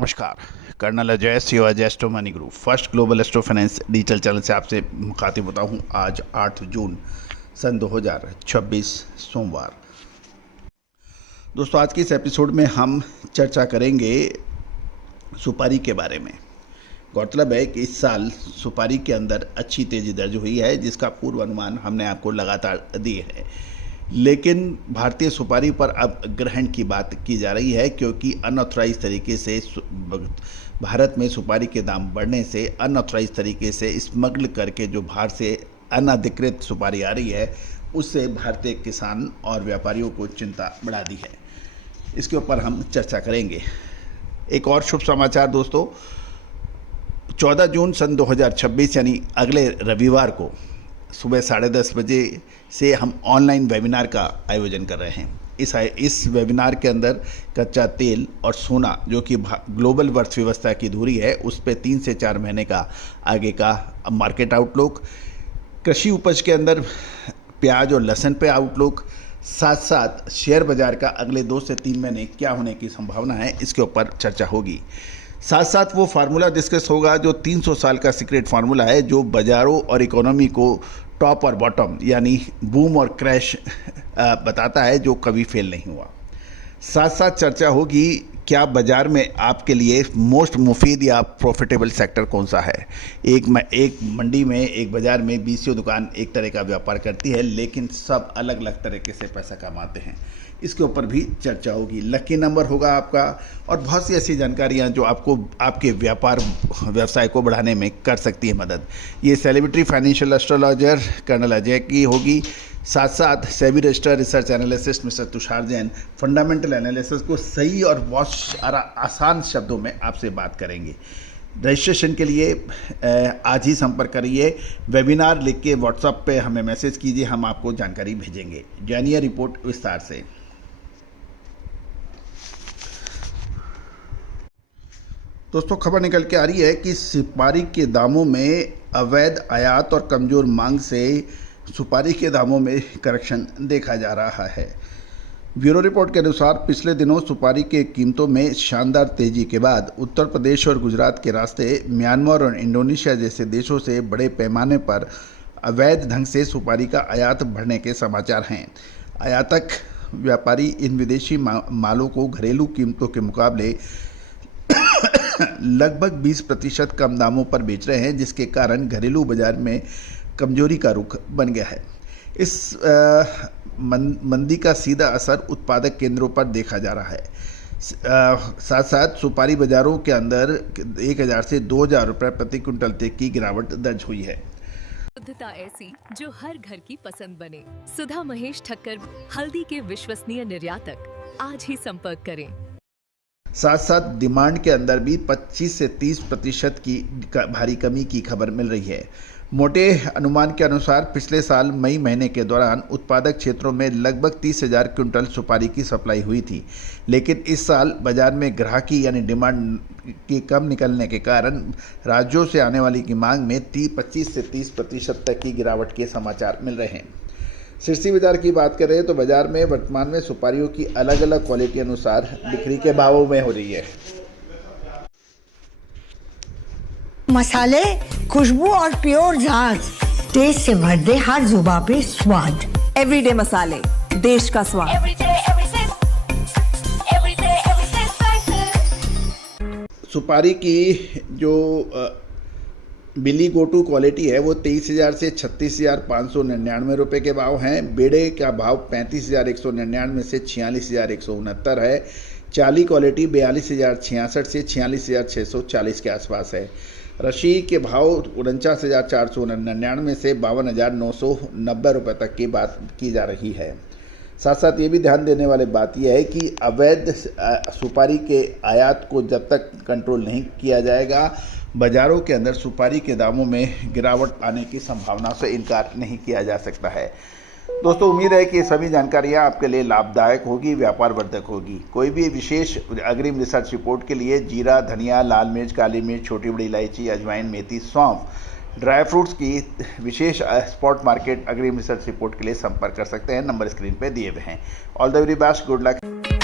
नमस्कार, कर्नल अजय सेवा Ajay astro money group first global astro finance digital channel से आपसे मुखातिब होता हूँ। आज 8 जून सन 2026 सोमवार। दोस्तों, आज के इस एपिसोड में हम चर्चा करेंगे सुपारी के बारे में। गौरतलब है कि इस साल सुपारी के अंदर अच्छी तेज़ी दर्ज हुई है, जिसका पूर्व अनुमान हमने आपको लगातार दिए है। लेकिन भारतीय सुपारी पर अब ग्रहण की बात की जा रही है, क्योंकि अनऑथराइज तरीके से भारत में सुपारी के दाम बढ़ने से अनऑथराइज तरीके से स्मगल करके जो बाहर से अनधिकृत सुपारी आ रही है, उससे भारतीय किसान और व्यापारियों को चिंता बढ़ा दी है। इसके ऊपर हम चर्चा करेंगे। एक और शुभ समाचार दोस्तों, 14 जून सन 2026 यानी अगले रविवार को सुबह 10:30 बजे से हम ऑनलाइन वेबिनार का आयोजन कर रहे हैं। इस वेबिनार के अंदर कच्चा तेल और सोना, जो कि ग्लोबल अर्थव्यवस्था की धुरी है, उस पे 3 से 4 महीने का आगे का मार्केट आउटलुक, कृषि उपज के अंदर प्याज और लहसुन पे आउटलुक, साथ साथ शेयर बाजार का अगले 2 से 3 महीने क्या होने की संभावना है, इसके ऊपर चर्चा होगी। साथ साथ वो फार्मूला डिस्कस होगा जो 300 साल का सीक्रेट फार्मूला है, जो बाज़ारों और इकोनॉमी को टॉप और बॉटम यानी बूम और क्रैश बताता है, जो कभी फेल नहीं हुआ। साथ साथ चर्चा होगी क्या बाज़ार में आपके लिए मोस्ट मुफीद या प्रॉफिटेबल सेक्टर कौन सा है। एक मंडी में, एक बाज़ार में 20 दुकान एक तरह का व्यापार करती है, लेकिन सब अलग अलग तरीके से पैसा कमाते हैं। इसके ऊपर भी चर्चा होगी। लकी नंबर होगा आपका, और बहुत सी ऐसी जानकारियाँ जो आपको आपके व्यवसाय को बढ़ाने में कर सकती है मदद। ये celebrity financial astrologer colonel Ajay की होगी। साथ साथ SEBI registered research analyst mister Tushar Jain fundamental analysis को सही और बहुत आसान शब्दों में आपसे बात करेंगे। रजिस्ट्रेशन के लिए आज ही संपर्क करिए। वेबिनार लिख के व्हाट्सएप पे हमें मैसेज कीजिए, हम आपको जानकारी भेजेंगे। जानिए रिपोर्ट विस्तार से। दोस्तों, खबर निकल के आ रही है कि सुपारी के दामों में अवैध आयात और कमज़ोर मांग से सुपारी के दामों में करेक्शन देखा जा रहा है। ब्यूरो रिपोर्ट के अनुसार पिछले दिनों सुपारी के कीमतों में शानदार तेजी के बाद उत्तर प्रदेश और गुजरात के रास्ते म्यांमार और इंडोनेशिया जैसे देशों से बड़े पैमाने पर अवैध ढंग से सुपारी का आयात बढ़ने के समाचार हैं। आयातक व्यापारी इन विदेशी मालों को घरेलू कीमतों के मुकाबले लगभग 20% कम दामों पर बेच रहे हैं, जिसके कारण घरेलू बाजार में कमजोरी का रुख बन गया है। इस मंदी का सीधा असर उत्पादक केंद्रों पर देखा जा रहा है। साथ साथ सुपारी बाजारों के अंदर 1000 से 2000 रुपये प्रति क्विंटल तक की गिरावट दर्ज हुई है। शुद्धता ऐसी जो हर घर की पसंद बने। सुधा महेश ठक्कर, हल्दी के विश्वसनीय निर्यातक। आज ही संपर्क करें। साथ साथ डिमांड के अंदर भी 25 से 30% की भारी कमी की खबर मिल रही है। मोटे अनुमान के अनुसार पिछले साल मई महीने के दौरान उत्पादक क्षेत्रों में लगभग 30,000 क्विंटल सुपारी की सप्लाई हुई थी, लेकिन इस साल बाजार में ग्राहकी यानी डिमांड के कम निकलने के कारण राज्यों से आने वाली की मांग में 25 से 30% तक की गिरावट के समाचार मिल रहे हैं। सिरसी बाजार की बात करें तो बाजार में वर्तमान में सुपारियों की अलग अलग क्वालिटी अनुसार बिक्री के भावों में हो रही है। मसाले, खुशबू और प्योर झाग, टेस्ट से भर दे हर जुबान पे स्वाद। एवरीडे मसाले, देश का स्वाद। सुपारी की जो बिली गोटू क्वालिटी है वो 23,000 से 36,599 रुपये के भाव हैं। बेड़े का भाव 35,199 से 46,169 है। चाली क्वालिटी 42,066 से 46,640 के आसपास है। रशी के भाव 49,499 से 52,990 रुपये तक की बात की जा रही है। साथ साथ ये भी ध्यान देने वाली बात यह है कि अवैध सुपारी के आयात को जब तक कंट्रोल नहीं किया जाएगा, बाज़ारों के अंदर सुपारी के दामों में गिरावट आने की संभावना से इनकार नहीं किया जा सकता है। दोस्तों, उम्मीद है कि ये सभी जानकारियाँ आपके लिए लाभदायक होगी, व्यापार वर्धक होगी। कोई भी विशेष अग्रिम रिसर्च रिपोर्ट के लिए जीरा, धनिया, लाल मिर्च, काली मिर्च, छोटी बड़ी इलायची, अजवाइन, मेथी, सौंफ, ड्राई फ्रूट्स की विशेष स्पॉट मार्केट अग्रिम रिसर्च रिपोर्ट के लिए संपर्क कर सकते हैं। नंबर स्क्रीन पर दिए हुए हैं। All the very best, good luck.